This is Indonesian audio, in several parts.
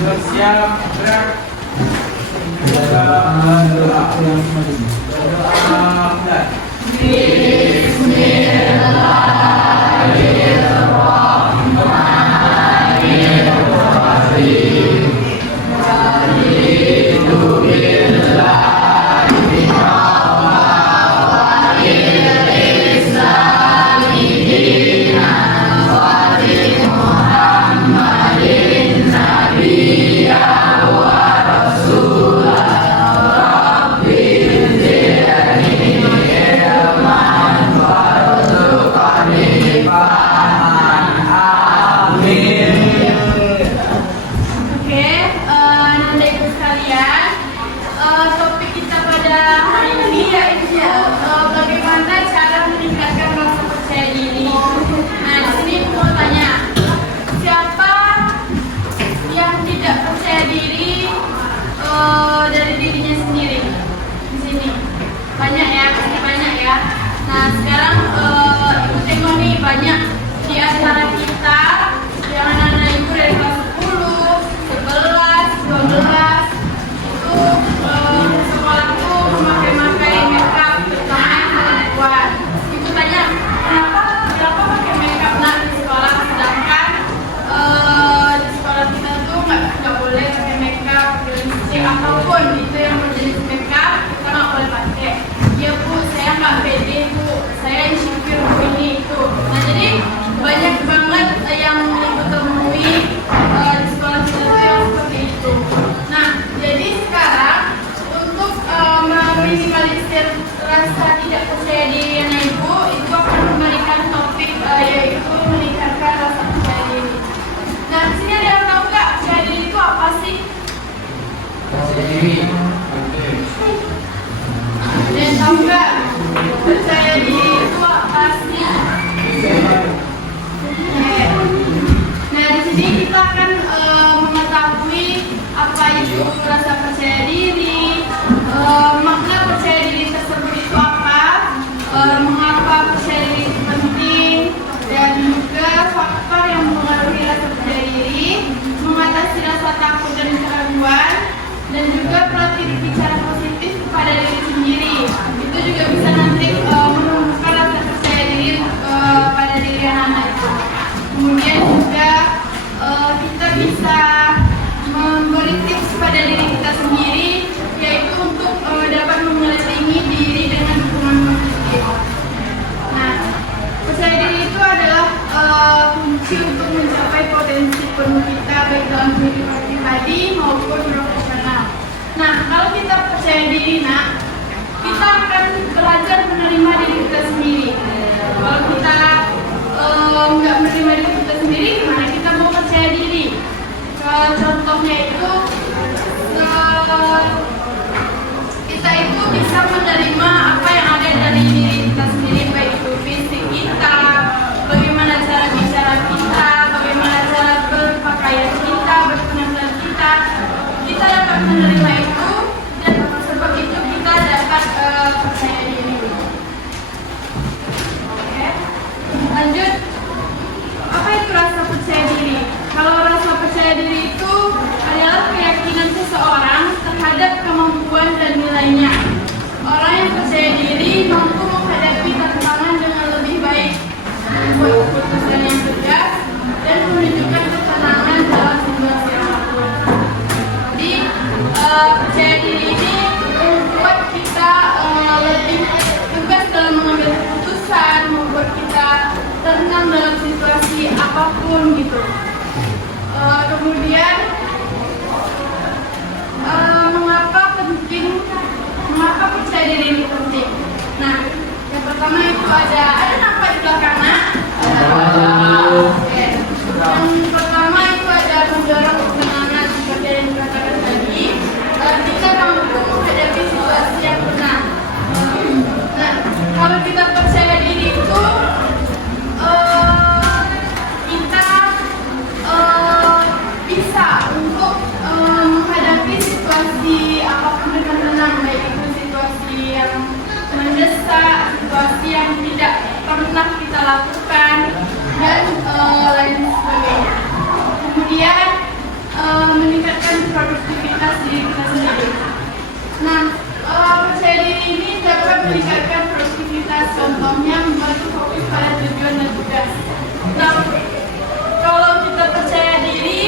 Bersiap, gerak. Doa yang dari dirinya sendiri. Di sini banyak ya, pasti banyak ya. Nah sekarang ibu tengok nih, banyak di antara kita yang anak-anak ibu dari kelas 10, 11, 12 itu sekolah tuh memakai makeup, terutama yang perempuan. Ibu tanya kenapa pakai makeup nak di sekolah, sedangkan di sekolah kita tuh nggak boleh pakai makeup, lipstick apapun itu yang menjadi makeup kita nggak boleh pakai. Ya bu, saya nggak pede bu, saya insecure ini itu. Nah jadi banyak banget yang ibu temui di sekolah kita tuh yang seperti itu. Nah jadi sekarang untuk meminimalisir rasa tidak percaya diri anak ibu, ibu akan memberikan topik yaitu meningkatkan rasa percaya diri. Nah di sini ada yang tahu nggak percaya diri itu apa sih? Dan tahu nggak percaya diri itu apa sih? Nah di sini kita akan mengetahui apa itu rasa percaya diri, makna percaya diri tersebut itu apa, mengapa percaya diri itu penting, dan juga faktor yang mempengaruhi rasa percaya diri, mengatasi rasa takut dan keraguan, dan juga pelatih bicara positif kepada diri sendiri. Itu juga bisa nanti menumbuhkan rasa percaya diri pada diri anak-anak itu. Kemudian juga kita bisa memberi tips pada diri kita sendiri, yaitu untuk dapat menyelingi diri dengan dukungan positif. Nah, percaya diri itu adalah kunci untuk mencapai potensi penuh kita baik dalam kehidupan pribadi maupun profesional. Nah, kalau kita percaya diri, kita akan belajar menerima diri kita sendiri. Kalau kita nggak menerima diri kita sendiri, gimana kita mau percaya diri? Contohnya itu kita itu bisa menerima apa yang ada dari diri kita sendiri, baik itu fisik kita, bagaimana cara bicara kita, bagaimana cara berpakaian kita, berpenampilan kita dapat menerima itu, dan sebab itu kita dapat percaya diri. Oke, lanjut. Apa itu rasa percaya diri? Kalau rasa percaya diri itu adalah keyakinan seseorang terhadap kemampuan dan nilainya. Orang yang percaya diri mampu menghadapi tantangan dengan lebih baik, membuat keputusan yang tegas, dan menunjukkan ketenangan dalam situasi apapun. Jadi percaya diri ini membuat kita lebih tegas dalam mengambil keputusan, membuat kita tenang dalam situasi apapun gitu. Kemudian mengapa percaya diri ini penting? Nah, yang pertama itu ada nampak di belakang nak? Oke. Yang pertama itu ada mendorong ketenangan seperti yang dikatakan tadi. Kita mampu menghadapi situasi yang benar. Nah, kalau kita percaya diri itu kita bisa untuk menghadapi situasi apapun dengan tenang, baik itu situasi yang mendesak, situasi yang tidak pernah kita lakukan, dan lain sebagainya. Kemudian meningkatkan produktivitas diri kita sendiri. Nah, percaya diri ini dapat meningkatkan produktivitas, contohnya membantu fokus pada tujuan dan tugas. Nah, kalau kita percaya diri,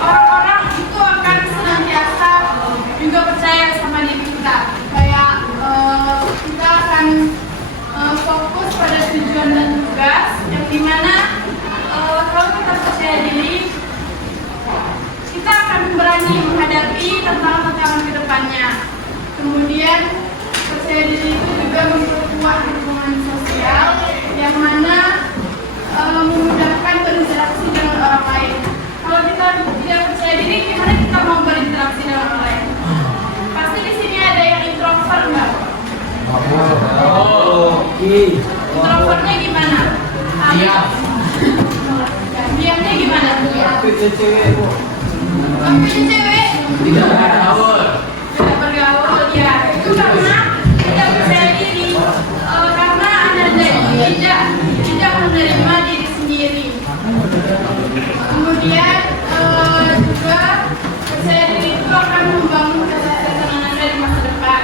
orang-orang itu akan senantiasa juga percaya sama diri kita. Kayak kita akan fokus pada tujuan dan tugas, yang dimana kalau kita percaya diri, kita akan berani menghadapi tantangan-tantangan ke depannya. Kemudian percaya diri itu juga memperkuat hubungan sosial, yang mana memudahkan berinteraksi dengan orang lain. Kalau kita tidak percaya diri, gimana kita mau berinteraksi dengan orang lain? Pasti di sini ada yang introvert, nggak? Introvertnya gimana? Diam. Diamnya gimana? Itu cewek, Bu. Ambil cewek. Tidak bergaul. Tidak bergaul, ya. Itu karena tidak percaya diri. Karena Anda tidak menerima diri sendiri. Kemudian juga percaya diri itu akan membangun kesehatan Anda di masa depan,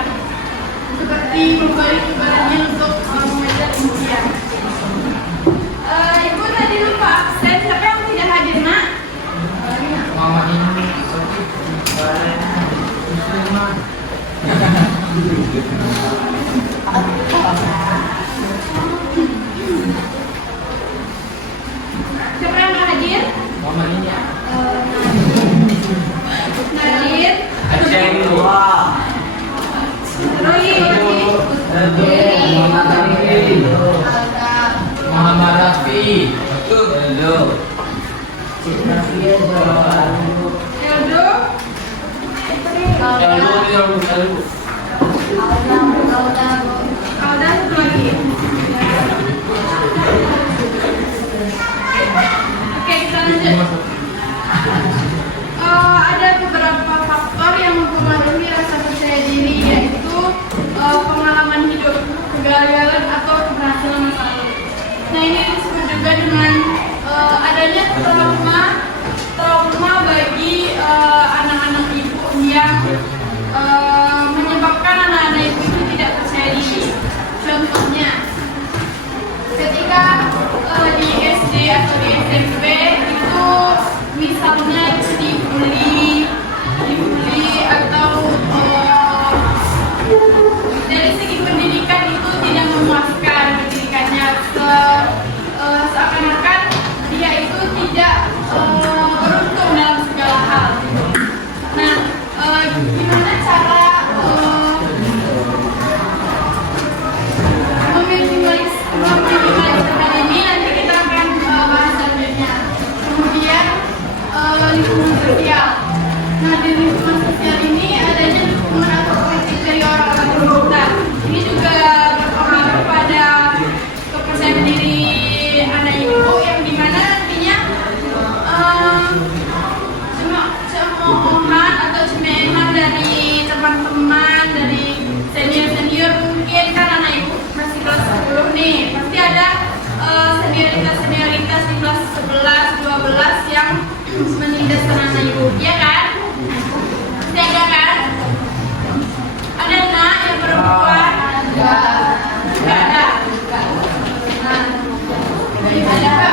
seperti memberi keberanian untuk mengejar impian. Ibu tadi lupa absen, siapa yang tidak hadir, Nak? Mama ini Siapa yang nggak hadir? Mama ini ya. Nadir, Aceh dulu. Roy, Muhammad Rafi. Betul. Edo, Alda, satu lagi. Oke, kita lanjut. Ada beberapa faktor yang mempengaruhi rasa percaya diri, yaitu pengalaman hidup, kegagalan atau keberhasilan masa lalu. Nah, ini disebut juga dengan adanya trauma bagi anak-anak ibu yang menyebabkan anak-anak ibu itu tidak percaya diri. Contohnya, ketika di SD atau di SMP itu misalnya dibully atau dari segi pendidikan itu tidak memuaskan pendidikannya, seakan-akan dia itu tidak beruntung dalam segala hal. Nah, gimana cara meminimalisirkan ini? Nanti kita akan bahas selanjutnya. Kemudian lingkungan sosial. Nah, di lingkungan sosial ini adanya dukungan atau kritik dari orang-orang sekitar. Ini juga berpengaruh pada kepercayaan diri anak ibu, yang dimana nantinya cemoohan atau cemehan dari teman-teman, dari senior-senior. Mungkin kan anak ibu masih kelas 10 nih, pasti ada senioritas di kelas 11, 12 yang menindaskan anak ibu, ya kan? Pasti ada kan? Ada anak yang perempuan? Enggak ada. Ada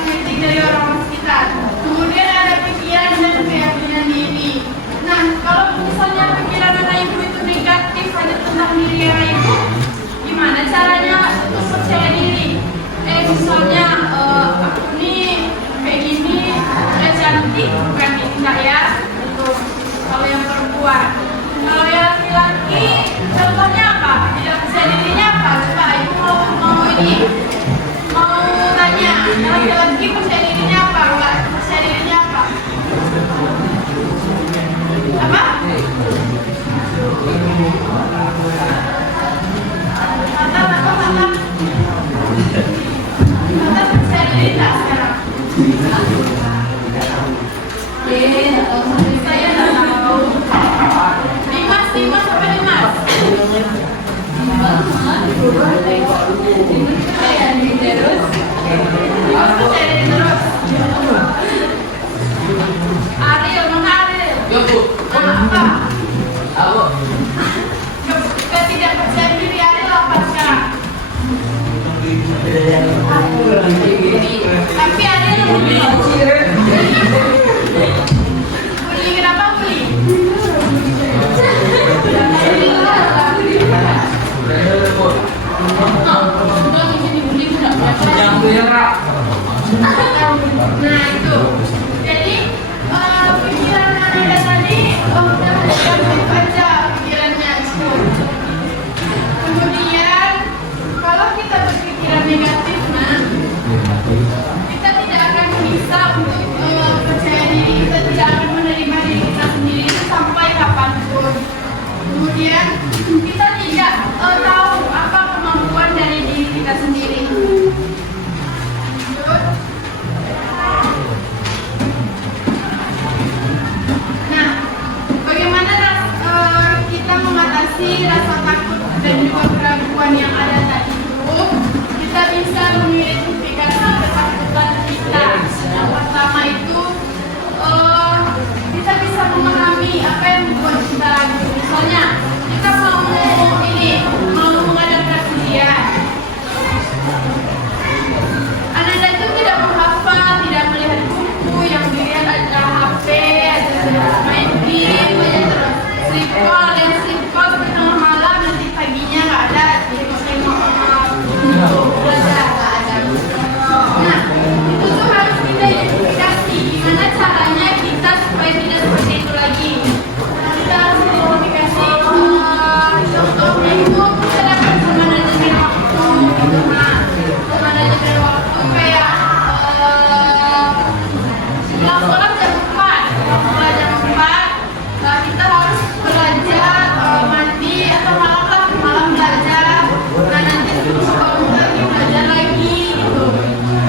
kritik dari orang sekitar. Kemudian ada pikiran dan keyakinan diri. Nah, kalau misalnya pikiran anak ibu itu negatif hanya tentang diri anak ibu, gimana caranya untuk percaya diri? Misalnya aku nih kayak gini, udah cantik, bukan tidak ya? Itu kalau yang perempuan. Kalau yang laki-laki, contohnya apa? Tidak percaya dirinya apa? Coba ibu mau ini, mau tanya, laki-laki percaya dirinya apa? Enggak percaya dirinya apa? Apa? Mata percaya diri tak sekarang? Saya tak tahu. Dimas sampai Dimas. Jadi pikiran Anda tadi udah negatif aja pikirannya itu. Kemudian kalau kita berpikiran negatif, kita tidak akan bisa untuk percaya diri, kita tidak akan menerima diri kita sendiri sampai kapanpun. Kemudian kita tidak tahu apa kemampuan dari diri kita sendiri. Nah, bagaimana kita mengatasi rasa takut dan juga keraguan yang ada tadi itu? Kita bisa mengidentifikasi ketakutan kita. Yang pertama itu kita bisa memahami apa yang membuat kita ragu. Misalnya kita mau mengadakan ujian. Ananda itu tidak menghafal, tidak melihat buku, yang dilihat adalah HP, main game, sleep call sampai tengah malam, nanti paginya nggak ada, belajar nggak ada. Nah, itu tuh harus kita identifikasi gimana caranya kita supaya tidak seperti itu lagi. Kita harus identifikasi contohnya itu kita dapat manajemen waktu, manajemen waktu kayak sekolah jam 4, kita harus belajar, mandi atau malam belajar. Nah, nanti bangun lagi belajar lagi gitu.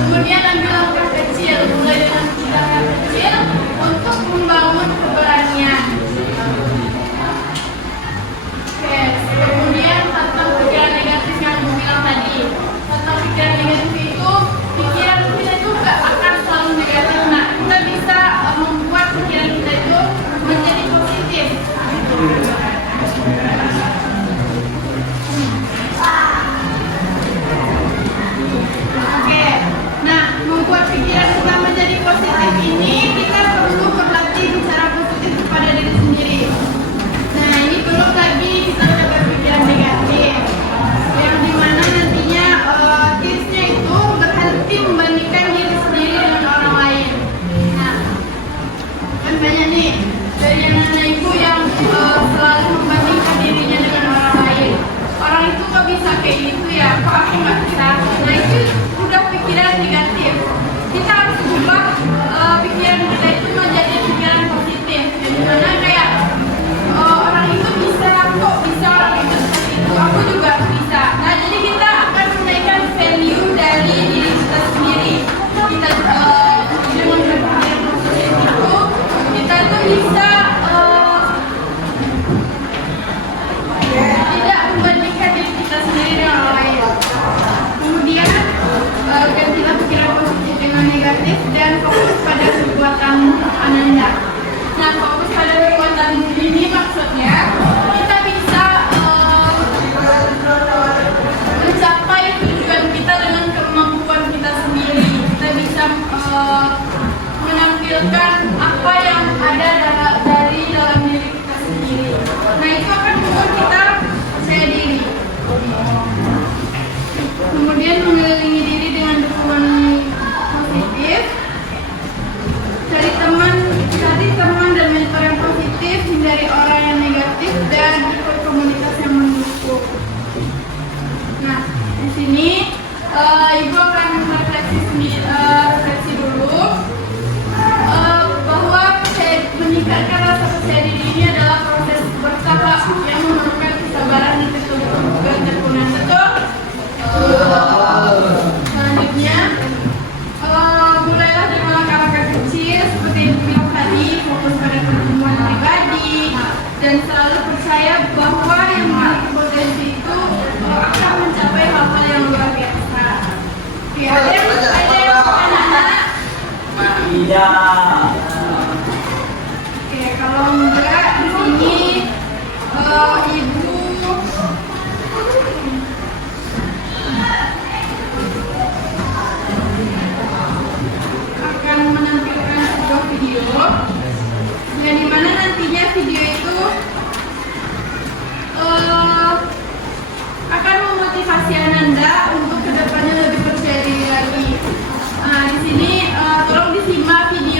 Kemudian ambil langkah kecil, mulai dengan langkah kecil untuk membangun keberanian. Oke, kemudian tentang pikiran negatif yang aku bilang tadi. Tentang pikiran negatif itu, pikiran kita juga akan selalu negatif. Nah, kita bisa membuat pikiran kita itu menjadi positif. Oke, nah membuat pikiran kita menjadi positif ini kita perlu berlatih bicara positif kepada diri sendiri. Nah, ini belum lagi kita udah berpikiran negatif, yang dimana nantinya tipsnya itu berhenti membandingkan diri sendiri dengan orang lain. Nah, kan banyak nih dari anak-anak ibu yang selalu membandingkan dirinya dengan orang lain. Orang itu kok bisa kayak gitu ya, kok aku nggak bisa. Nah, itu udah pikiran negatif. Kita harus ubah pikiran kita itu menjadi pikiran positif. Yang dimana kayak orang itu bisa, kok bisa orang itu seperti itu, aku juga bisa. Nah, jadi kita akan menaikkan value dari diri kita sendiri. Kita dengan berpikiran positif itu, kita itu bisa tidak membandingkan diri kita sendiri dengan orang lain. Kemudian gantilah pikiran positif dengan negatif dan fokus pada perbuatan Ananda. Nah, fokus pada perbuatan ini maksudnya kita bisa mencapai tujuan kita dengan kemampuan kita sendiri. Kita bisa menampilkan apa yang ada dari dalam diri kita sendiri. Nah, itu akan membuat kita percaya diri. Kemudian mengelilingi diri dengan dukungan positif. Cari teman dan mentor yang positif, hindari orang yang negatif dan ikut komunitas yang mendukung. Nah, di sini ibu akan refleksi dulu bahwa meningkatkan rasa percaya diri ini adalah proses bertahap yang memerlukan kesabaran dan ketekunan. Betul? Selanjutnya, mulailah dengan langkah-langkah kecil seperti yang bilang tadi, fokus pada pertumbuhan pribadi dan selalu percaya bahwa yang memiliki potensi itu akan mencapai hal-hal yang luar biasa. Oke, ada yang anak-anak? Tidak. Oke, kalau enggak di sini ibu akan menampilkan sebuah video yang dimana nantinya video itu akan memotivasi Ananda untuk kedepannya lebih percaya diri lagi. Nah, di sini tolong disimak video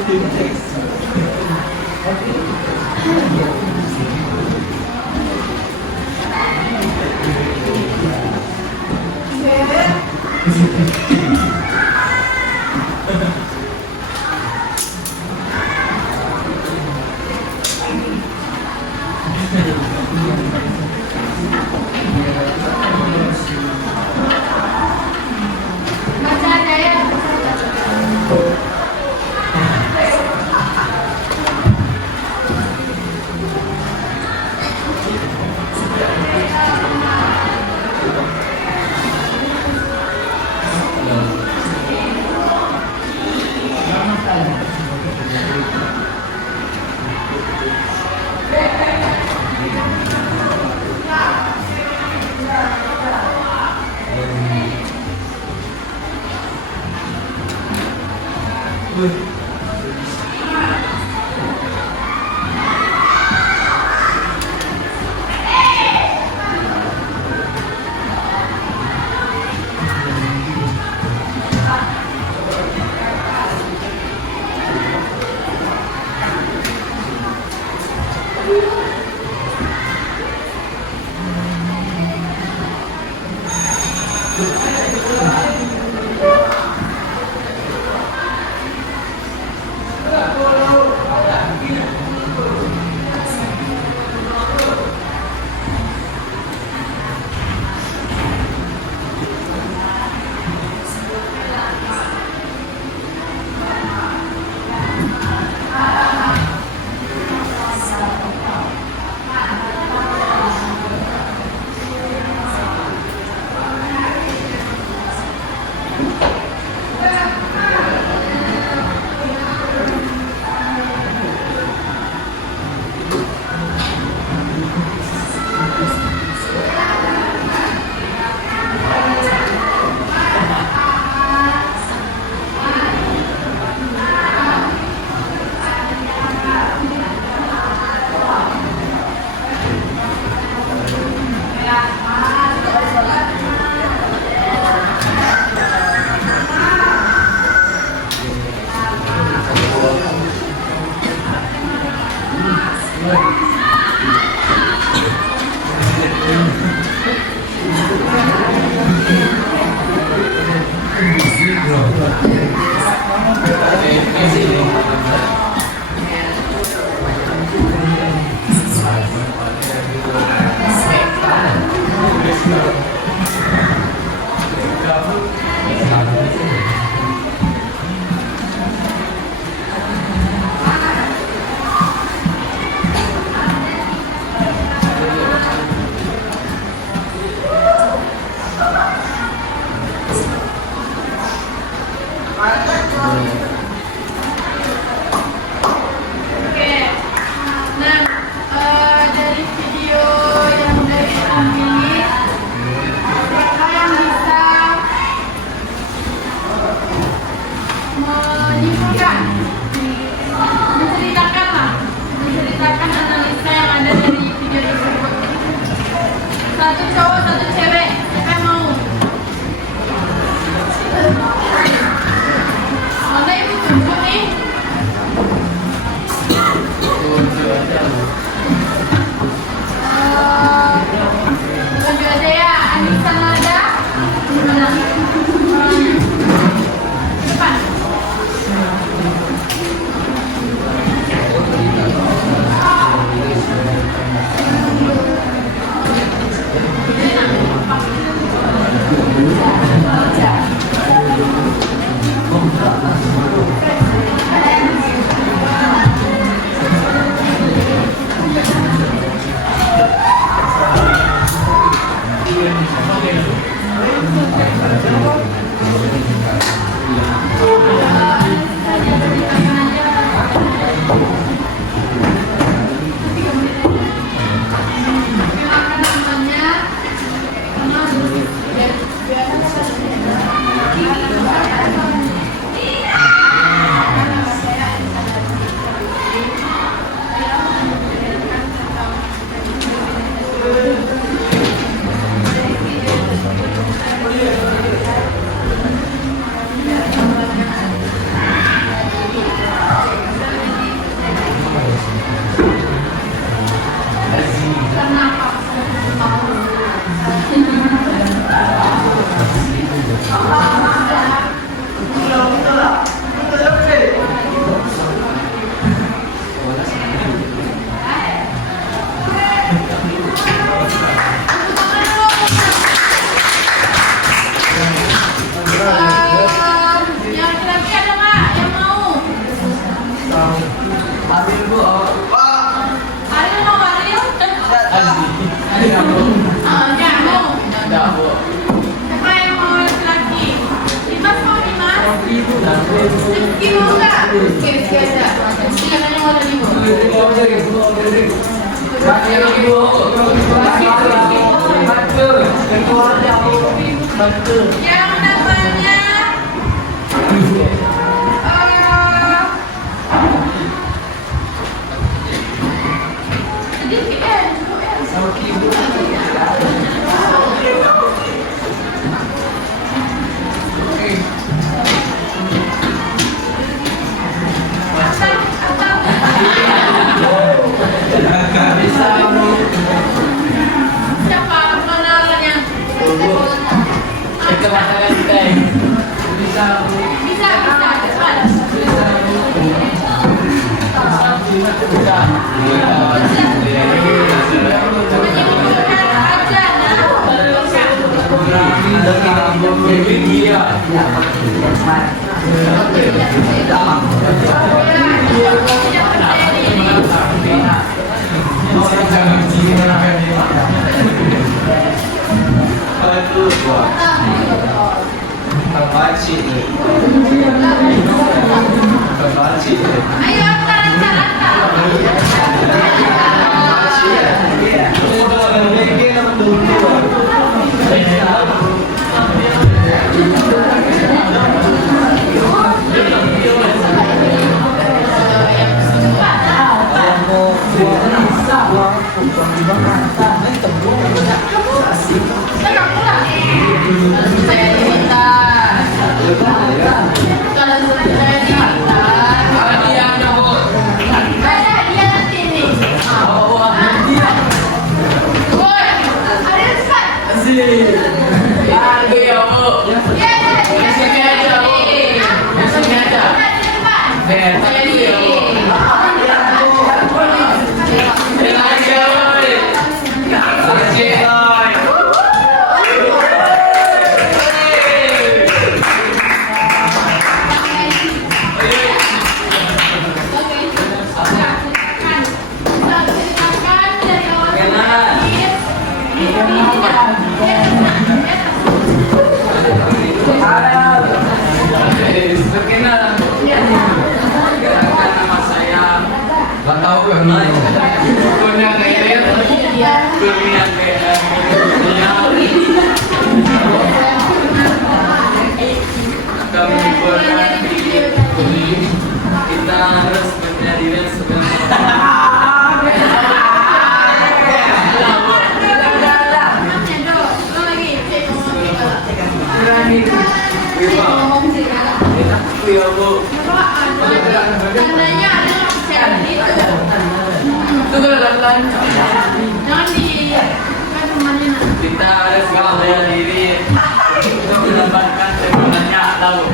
Baca aja ya. Oke. Nah, dari video yang dari ini, siapa yang bisa menceritakan analisa yang ada dari video tersebut. Satu cowok, satu cewek, siapa yang mau? Mana ibu tunjuk nih? Tunjuk aja ya, Anissa Nada. Mana? Depan. Rizky aja. Rizky katanya mau ada libur. Yang namanya siapa penalannya? Bisa, cepat. Menyebutkan aja Ayo, kita harus menjadi tandanya ada share itu. Jangan di kan temannya. kita harus bela diri untuk mendapatkan sebenarnya tahu.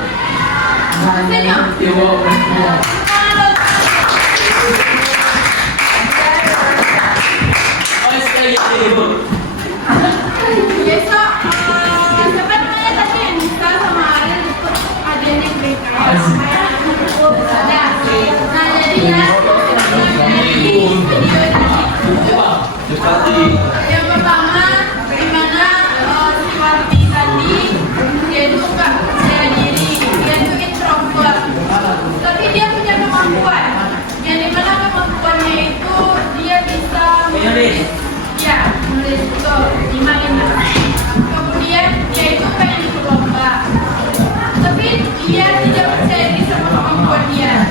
Ibu. Oh, sekali lagi ibu. Besok siapa namanya tadi yang Nisa sama Ariel ikut adanya BK. Nah, jadinya video yang pertama gimana si Wati tadi dia itu nggak percaya diri, dia itu introvert, tapi dia punya kemampuan yang dimana kemampuannya itu dia bisa menulis, ya menulis betul di mana. Kemudian dia itu pengen ikut lomba, tapi dia tidak percaya diri sama kemampuan dia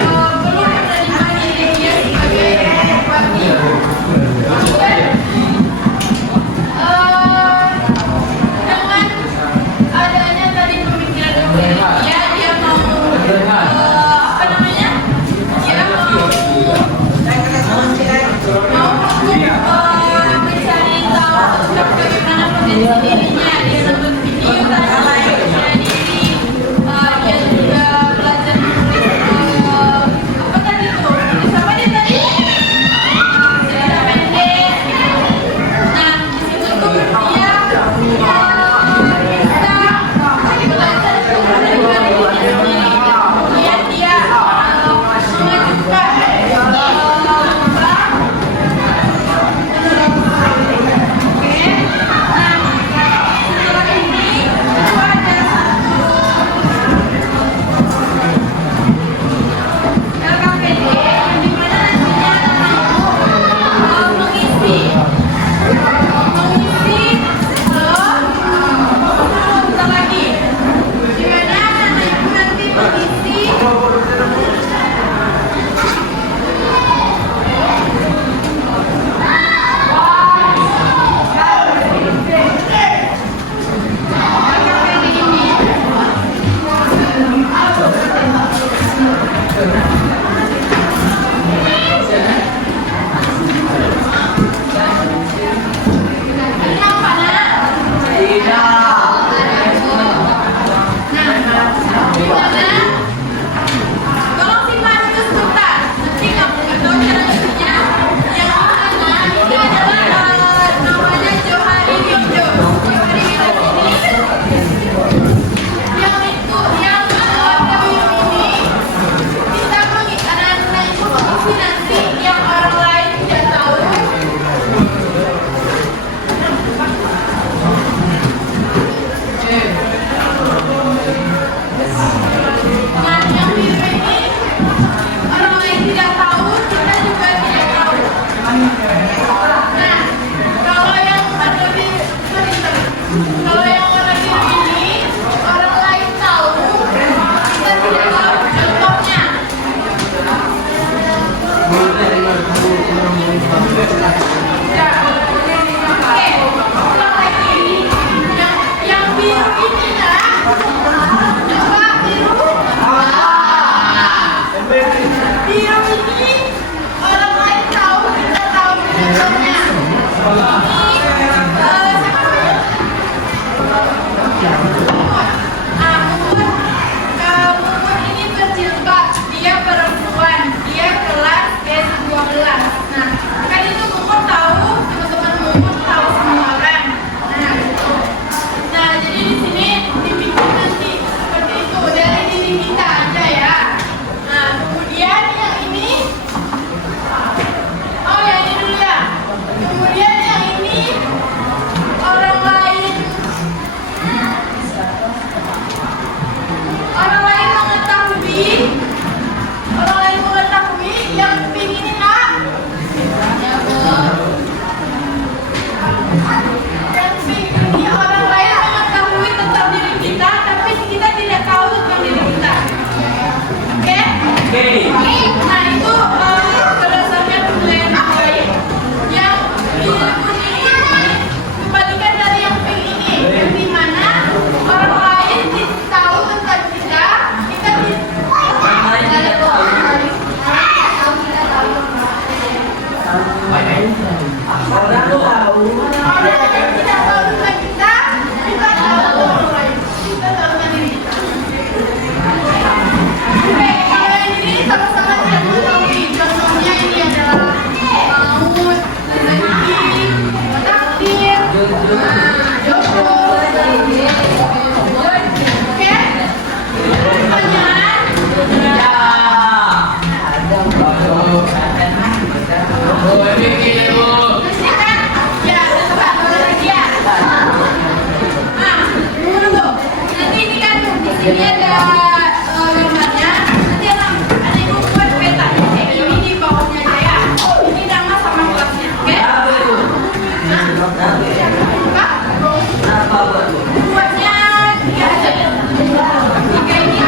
belum menerima diri dia sebagai Wati. Dengan adanya tadi pemikiran dia mau apa namanya? Dia mau mencari tahu tentang bagaimana Yang biru ini nak. Coba biru. Biru ini orang lain tahu, kita tahu contohnya. Mumun ini berjilbab, dia perempuan, dia kelas S12. Nah, kan itu Mumun tahu, teman-teman Mumun tahu semua kan. Nah, gitu. Nah, jadi di sini dibikin nanti seperti itu dari diri kita aja ya. Nah, kemudian yang ini, oh yang ini dulu ya. Kemudian yang ini orang lain mengetahui yang pink ini nak. Yang pink ini orang lain mengetahui tentang diri kita, tapi kita tidak tahu tentang diri kita. Oke? Nah itu berdasarkan penilaian yang lain. Yang biru ini kebalikan dari yang pink ini, yang dimana orang lain tidak tahu tentang kita, kita tidak tahu. Orang lain tidak tahu tentang kita, kita tahu orang lain. Kita tahu tentang diri kita. Oke, kalau yang ini sama-sama tidak mengetahui. Contohnya ini adalah maut, rezeki, takdir, jodoh. Oke? Pertanyaan? Ya, coba boleh lagi ya. Tunggu. Nanti ini kan di sini ada gambarnya. Nanti ada ibu buat peta kayak gini di bawahnya aja ya. Ini nama sama kelasnya, oke? Apa? Buatnya tiga aja. Tiga ini.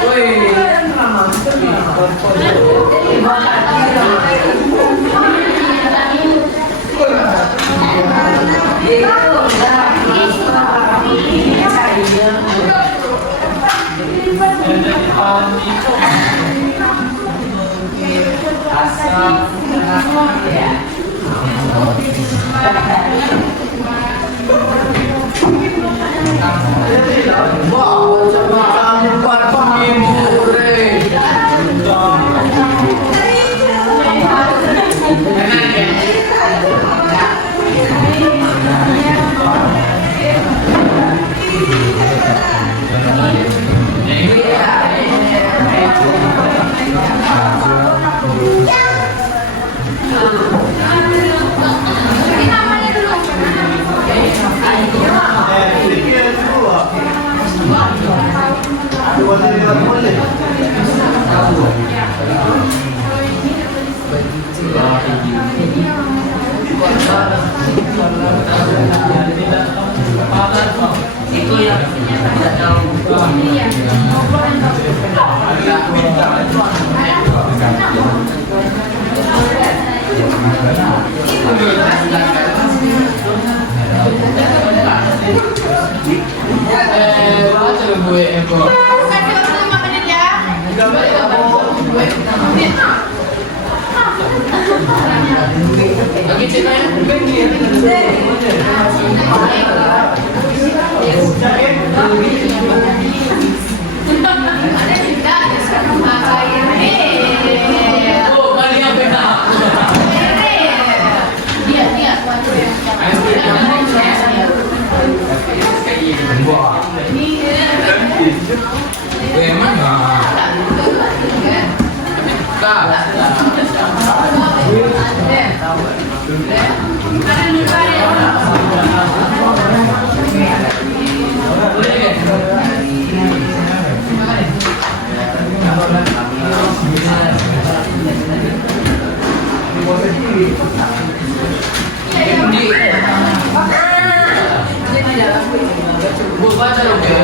Woi. Itu yang tidak tahu. Kasih waktu 5 menit ya. Bagi ceritanya. Oh, kali yang benar. Baca dong, itu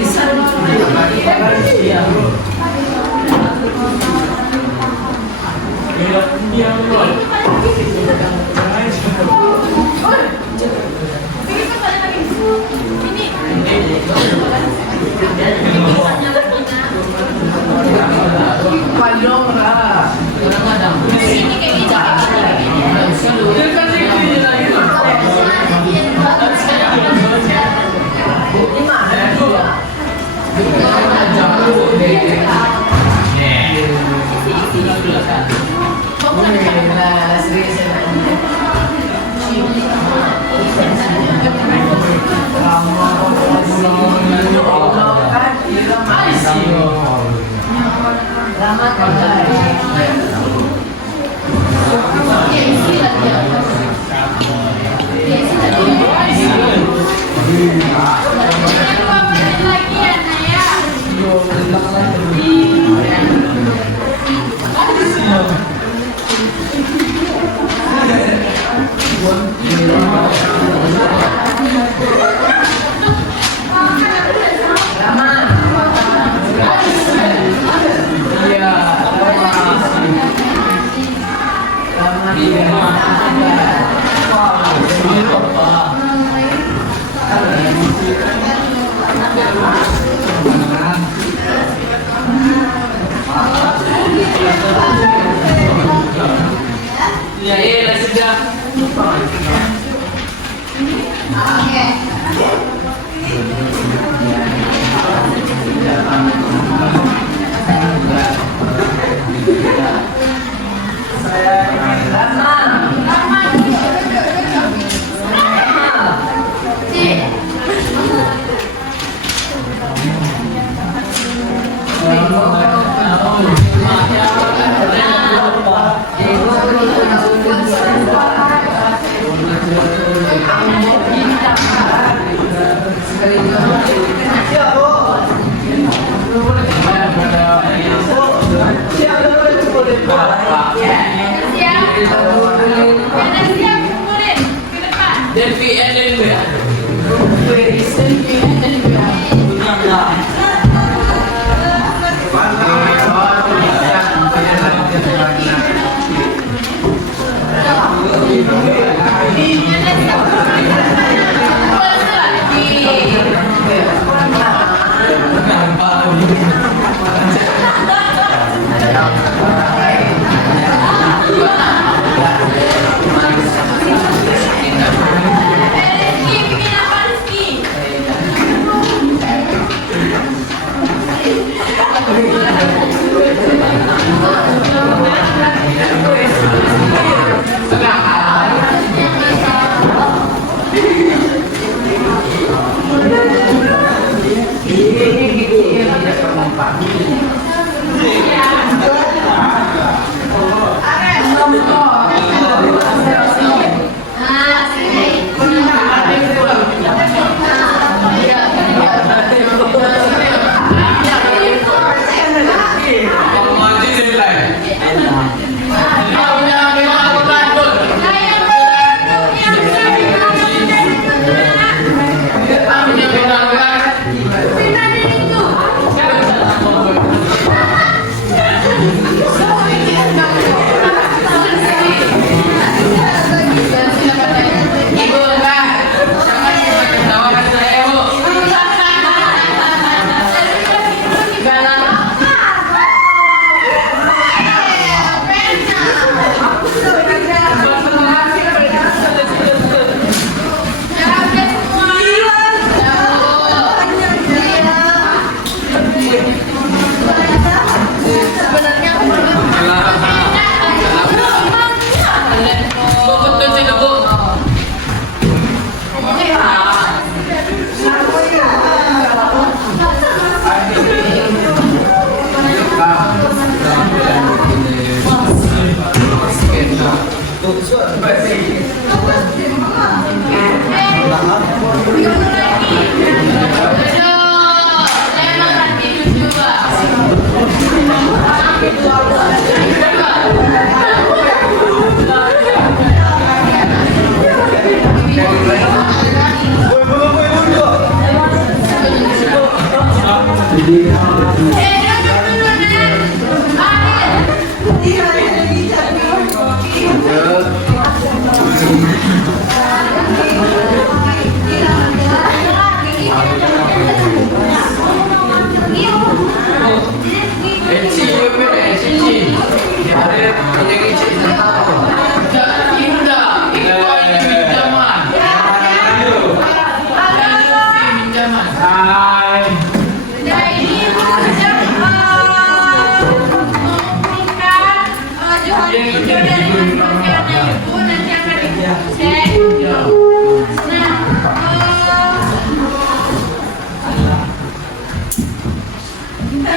bisa.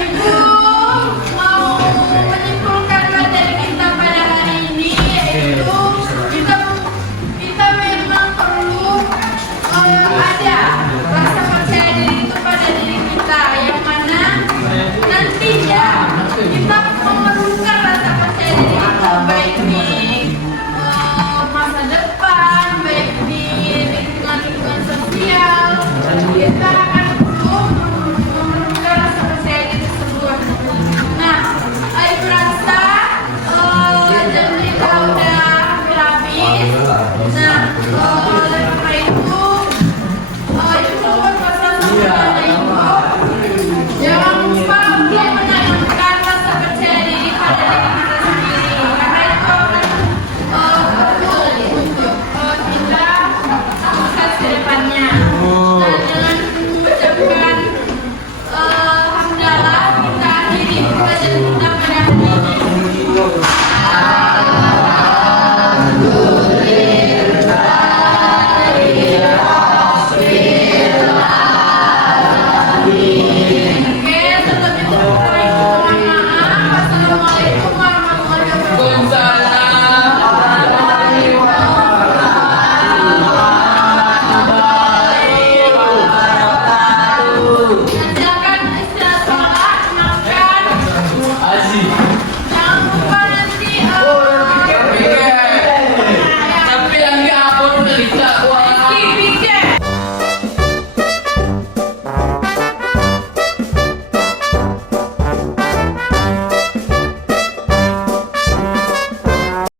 Ibu